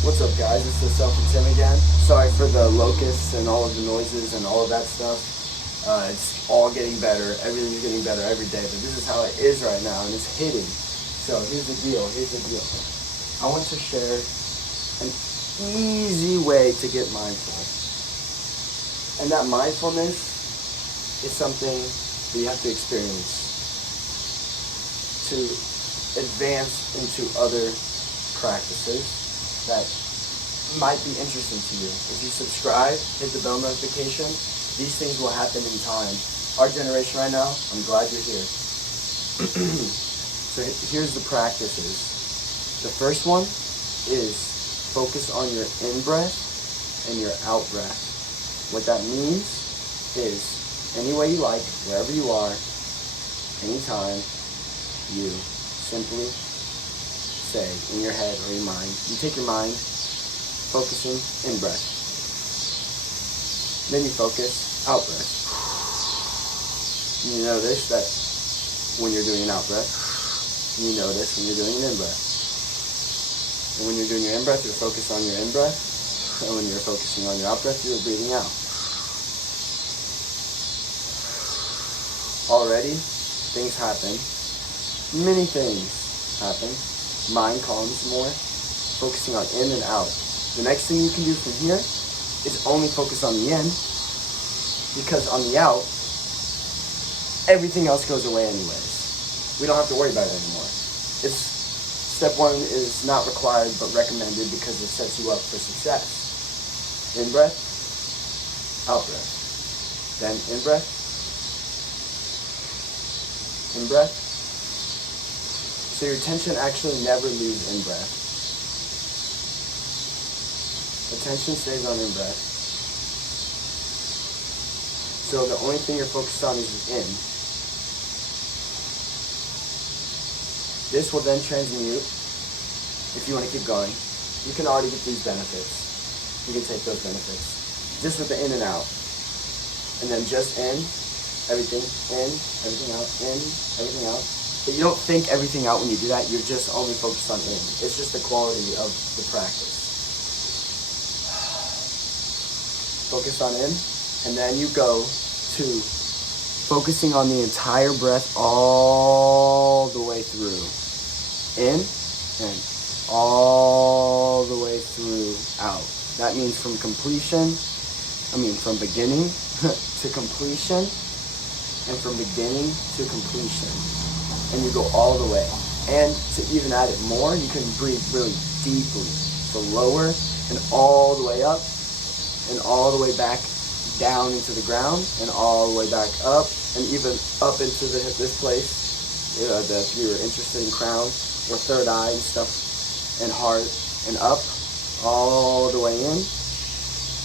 What's up, guys? It's Self and Tim again. Sorry for the locusts and all of the noises and all of that stuff. It's all getting better. Everything's getting better every day, but this is how it is right now, and it's hidden. So here's the deal. I want to share an easy way to get mindful. And that mindfulness is something that you have to experience to advance into other practices that might be interesting to you. If you subscribe, hit the bell notification, these things will happen in time. Our generation right now, I'm glad you're here. So here's the practices. The first one is focus on your in-breath and your out-breath. What that means is any way you like, wherever you are, anytime, you simply say in your head or your mind, you take your mind, focusing in breath. Then you focus out breath. You notice that when you're doing an out breath, you notice when you're doing an in breath. And when you're doing your in breath, you're focused on your in breath. And when you're focusing on your out breath, you're breathing out. Already, things happen. Many things happen. Mind calms more, focusing on in and out. The next thing you can do from here is only focus on the in, because on the out, everything else goes away anyways. We don't have to worry about it anymore. Step one is not required but recommended because it sets you up for success. In breath, out breath. Then in breath, in breath. So your attention actually never leaves in breath. Attention stays on in breath. So the only thing you're focused on is in. This will then transmute, if you want to keep going. You can already get these benefits. You can take those benefits. Just with the in and out. And then just in, everything out, in, everything out. But you don't think everything out when you do that. You're just only focused on in. It's just the quality of the practice. Focus on in, and then you go to focusing on the entire breath all the way through. In, and all the way through out. That means from beginning to completion, and from beginning to completion. And you go all the way. And to even add it more, you can breathe really deeply. So lower and all the way up and all the way back down into the ground and all the way back up and even up into this place. If you're interested in crown or third eye and stuff and heart, and up all the way in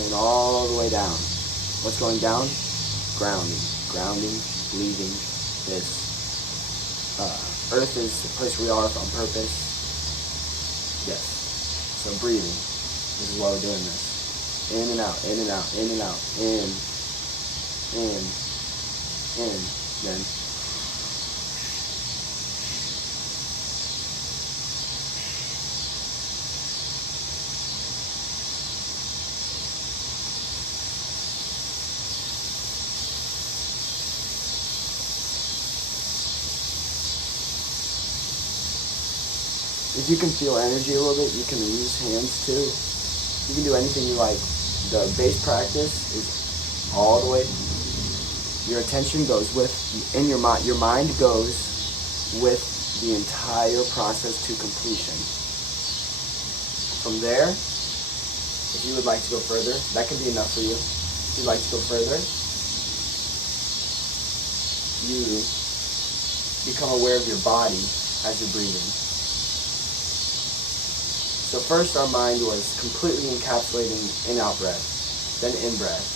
and all the way down. What's going down? Grounding, leaving this. Earth is the place we are on purpose. Yes. So breathing. This is why we're doing this. In and out, in and out, in and out. In. Then. If you can feel energy a little bit, you can use hands too. You can do anything you like. The base practice is all the way. Your attention goes with, in your mind. Your mind goes with the entire process to completion. From there, if you would like to go further, that can be enough for you. If you'd like to go further, you become aware of your body as you're breathing. So first our mind was completely encapsulating in-out breath, then in-breath,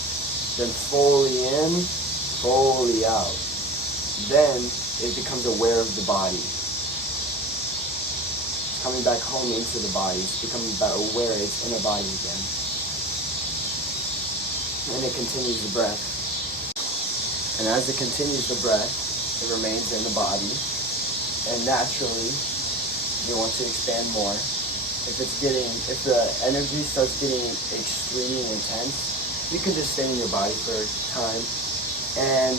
then fully in, fully out. Then it becomes aware of the body. It's coming back home into the body. It's becoming aware it's in a body again. And it continues the breath. And as it continues the breath, it remains in the body. And naturally, you want to expand more. if the energy starts getting extremely intense, you can just stay in your body for time. And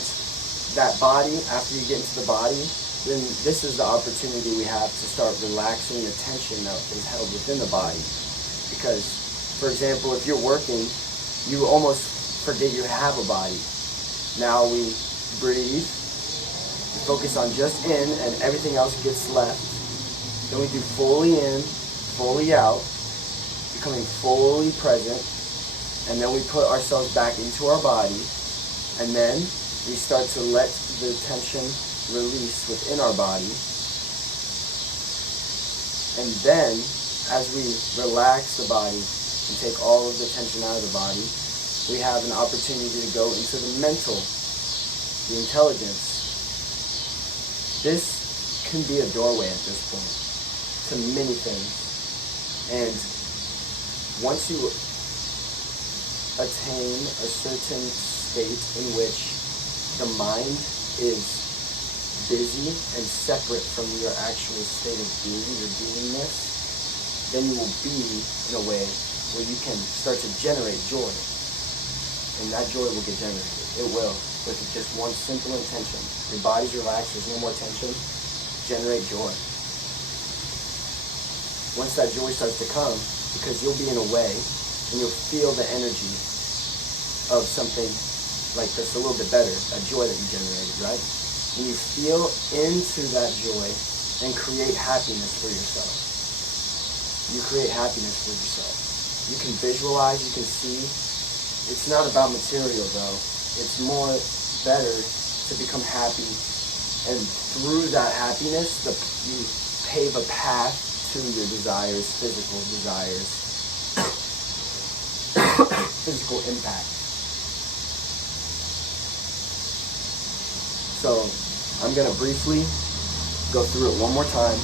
that body, after you get into the body, then this is the opportunity we have to start relaxing the tension that is held within the body. Because, for example, if you're working, you almost forget you have a body. Now we breathe, we focus on just in, and everything else gets left. Then we do fully in, fully out, becoming fully present, and then we put ourselves back into our body, and then we start to let the tension release within our body. And then, as we relax the body and take all of the tension out of the body, we have an opportunity to go into the mental, the intelligence. This can be a doorway at this point to many things. And once you attain a certain state in which the mind is busy and separate from your actual state of being, your beingness, then you will be in a way where you can start to generate joy. And that joy will get generated. It will, with just one simple intention. Your body's relaxed, there's no more tension. Generate joy. Once that joy starts to come, because you'll be in a way, and you'll feel the energy of something like this a little bit better, that joy that you generated, right? And you feel into that joy and create happiness for yourself. You create happiness for yourself. You can visualize, you can see. It's not about material though. It's more better to become happy, and through that happiness, you pave a path to your desires, physical desires, physical impact. So I'm going to briefly go through it one more time,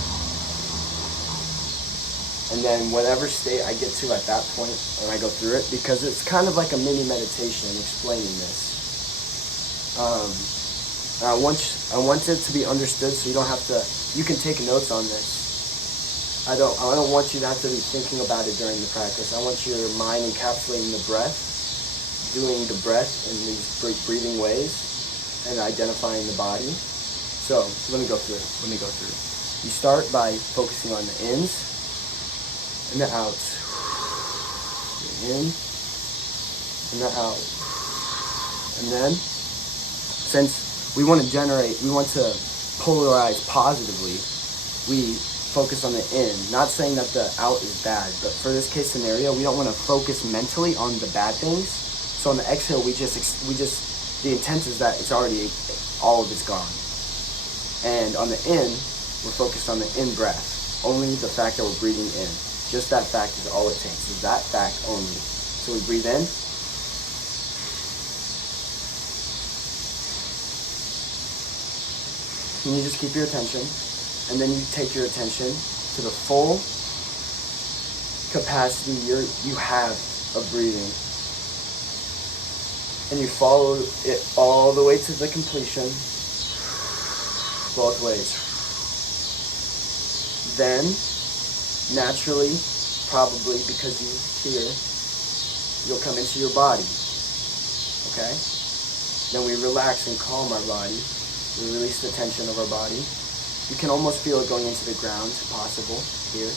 and then whatever state I get to at that point when I go through it, because it's kind of like a mini meditation explaining this. I want it to be understood, so you don't have to, you can take notes on this. I don't want you to have to be thinking about it during the practice. I want your mind encapsulating the breath, doing the breath in these breathing ways, and identifying the body. So let me go through it. You start by focusing on the ins and the outs. The in and the out. And then, since we want to polarize positively, we focus on the in. Not saying that the out is bad, but for this case scenario, we don't want to focus mentally on the bad things. So on the exhale, the intent is that it's already, all of it's gone. And on the in, we're focused on the in breath. Only the fact that we're breathing in. Just that fact is all it takes, is that fact only. So we breathe in. And you just keep your attention. And then you take your attention to the full capacity you have of breathing. And you follow it all the way to the completion, both ways. Then, naturally, probably because you're here, you'll come into your body. Okay? Then we relax and calm our body. We release the tension of our body. You can almost feel it going into the ground, possible, here.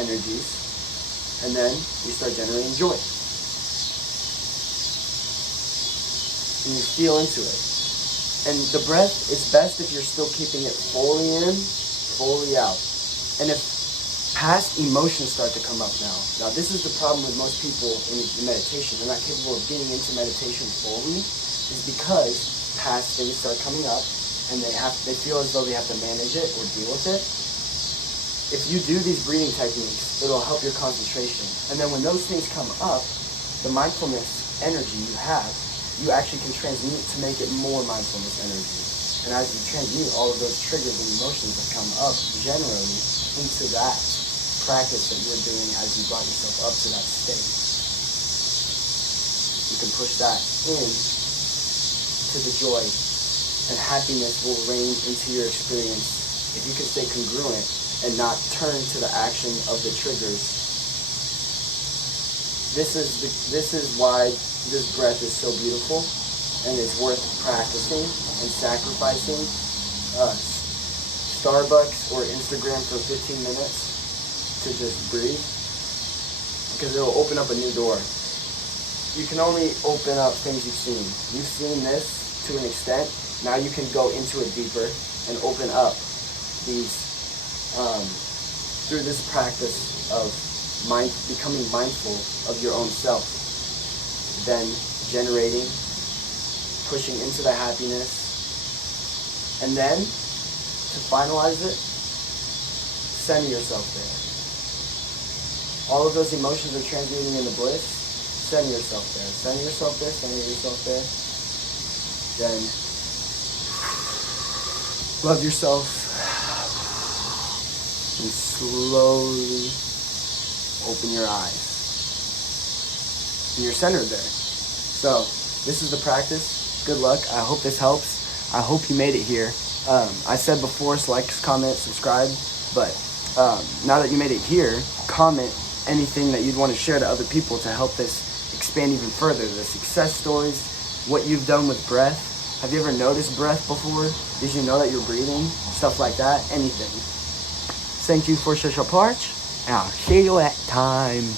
Energies. And then you start generating joy. And you feel into it. And the breath is best if you're still keeping it fully in, fully out. And if past emotions start to come up now. Now this is the problem with most people in meditation. They're not capable of getting into meditation fully, is because past things start coming up, and they feel as though they have to manage it or deal with it. If you do these breathing techniques, it'll help your concentration. And then when those things come up, the mindfulness energy you have, you actually can transmute to make it more mindfulness energy. And as you transmute, all of those triggers and emotions that come up generally into that practice that you're doing as you brought yourself up to that state. You can push that in to the joy, and happiness will reign into your experience if you can stay congruent and not turn to the action of the triggers. This is why this breath is so beautiful and it's worth practicing and sacrificing Starbucks or Instagram for 15 minutes to just breathe, because it'll open up a new door. You can only open up things you've seen. You've seen this to an extent. Now you can go into it deeper and open up these through this practice of becoming mindful of your own self, then generating, pushing into the happiness, and then to finalize it, center yourself there. All of those emotions are transmuting into bliss. Center yourself there. Center yourself there. Center yourself there. Then love yourself and slowly open your eyes. And you're centered there. So this is the practice. Good luck. I hope this helps. I hope you made it here. I said before, so like, comment, subscribe. But now that you made it here, comment anything that you'd want to share to other people to help this expand even further. The success stories, what you've done with breath. Have you ever noticed breath before? Did you know that you're breathing? Stuff like that. Anything. Thank you for Social Parch, and I'll see you at time.